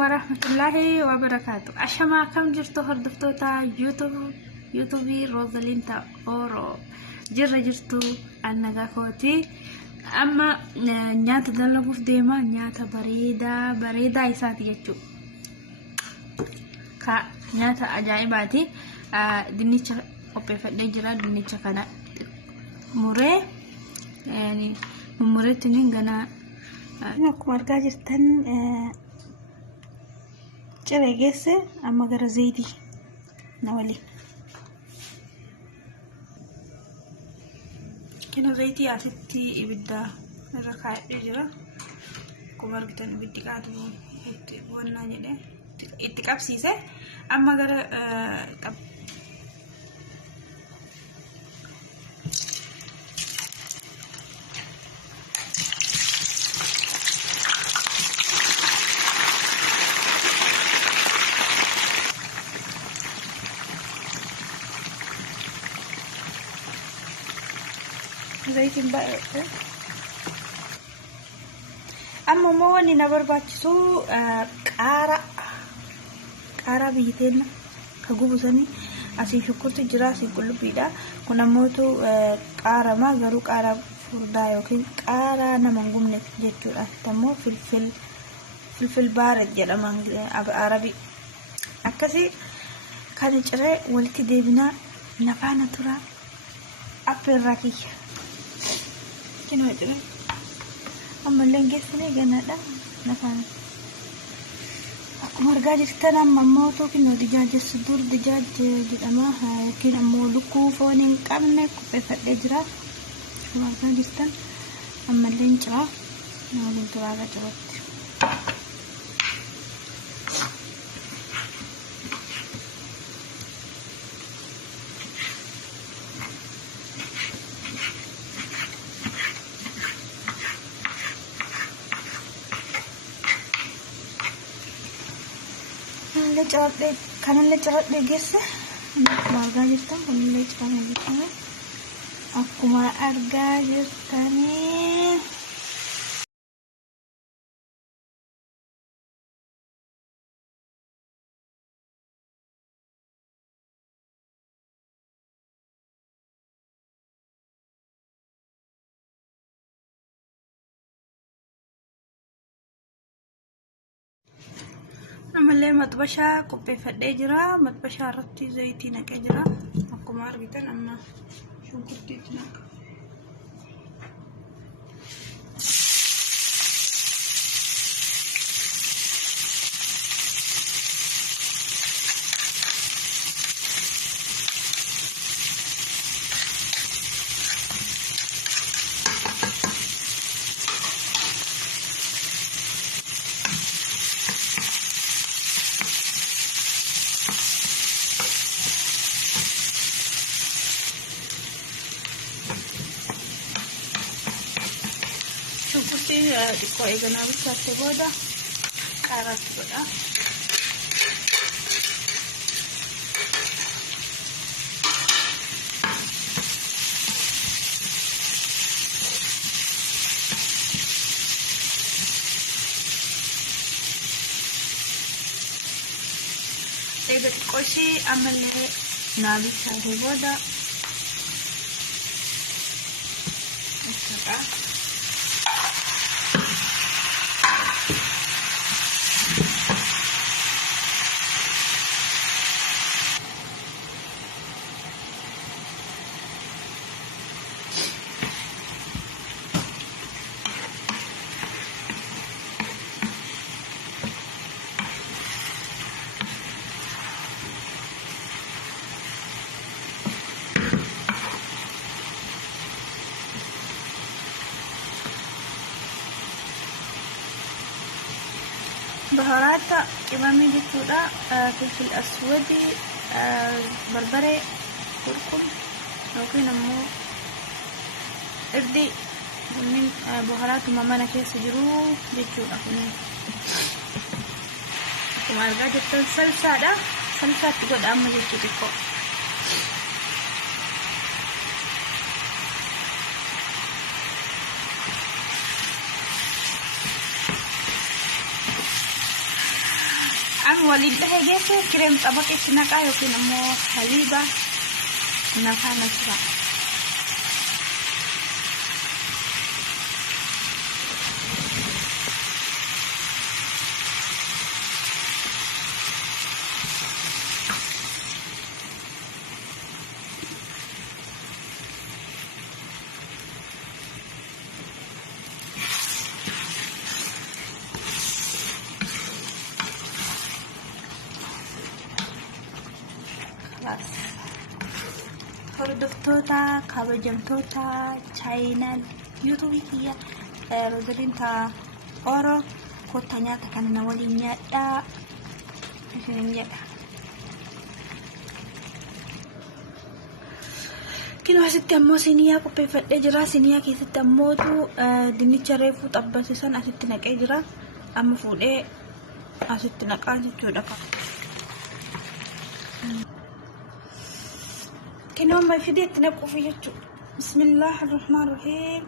warahmatullahi wabarakatuh. Ashama kam jirtu hordoftoota yuutuubii Rosalinta Oro jirra jirtu annagaa kooti. Amma nyaata dalaguuf deema. Nyaata bareedaa isaati jechuudha. Ka nyaata ajaa'ibaati. Dinnicha qopheeffadhee jira. Dinnicha kana muree mummureetti ganaa akkuma argaa jirtan ciree geesse amma gara zayitii na waliin. Kino zayitii asitti ibidda irra kaa'ee jira. Akkuma argitan ibiddi qaatu itti wannaa jedhee itti qabsiise. Amma gara zaitiin baay'ee amma immoo wanni na barbaachisu qaaraa biyyi teenya ka gubusanii asii shukkurti jira, asii qullubbiidha. Kun ammootu qaaramaa garuu qaaraa furdaa yookiin qaaraa nama hin gubne jechuudha. Ammoo filfil baaret jedhama arabii. Akkasii kan ciree walitti deebinaa nafaana turaa affeerraa kiyya. Kino jedhama. Amma lengeessanii gannaadha nafaan. Akkuma argaa jirtan amma ammootu kino dijaajessu dur dijaaj jedhama yookiin ammoo lukkuu foon hin qabne qopheeffadhee jira. Akkuma argaa jirtan amma leencaa waliin turaarra jirutti. Kanallee cawadhee geesse akkuma argaa jirtan kunillee cawadhee geesse akkuma argaa jirtanii. Ammallee maxbashaa qopheeffadhee jira. Maxbashaa irratti zayitii naqee jira. Akkuma argitan amma shunkurtiitti naqa. Shunkurtii xiqqoo eeganaa bilchaatte booda qaaraatti godha. Eega xiqqoo ishii ammallee naa bilchaate booda itti بهارات قمامي جتودا فلفل أسود بربري كركم ممكن أمو إردي من بهارات ماما كيس جرو جتودا كم أرجع جتون سلسة دا سلسة تقول أما جتودا An waliin dhahe geesse kireem xabaqeetti naqaa yookiin ammoo haliiba naqaa jira. Hordoftoota kabajamtoota chaayinaal yuutuubii kiyya Roozaliin taa Oro kottaa nyaata kana na waliin nyaadhaa isinin jedha. Kinoo asitti ammoo siniyaa qopheeffadhee jira. Siniyaa keessatti ammootu dinnicha reefuu xabbasisan asitti naqee jira. Amma fuudhee asitti naqaa jechuudha. Kinoo amma fideetti naquuf jechuudha. Bismillaahi rahmaan rahiim.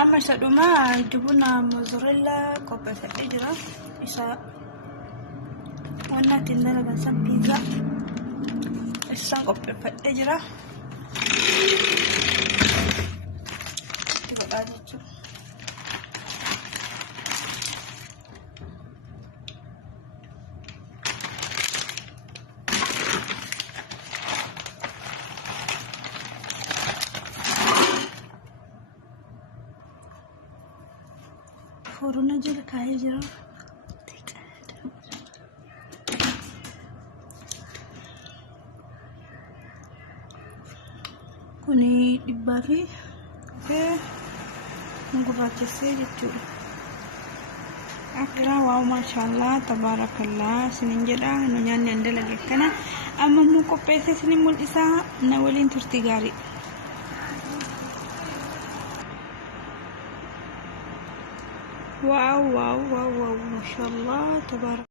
Amma isa dhumaa dibuna mozzarella qopheeffadhee jira. Isa waan ittiin dalagan san piizaa isaan qopheeffadhee jira. Godhaa jechuudha. Furuna jala kaa'ee jira. Kuni dhibbaa fi gurraachessee jechuudha. Akkana waaw maashaallah tabaarakallaa isinin jedha. Nu nyaanni an dalage kana amma immoo qopheessee isinin mul'isaa. Na waliin turtii gaarii. واو واو واو واو ما شاء الله تبارك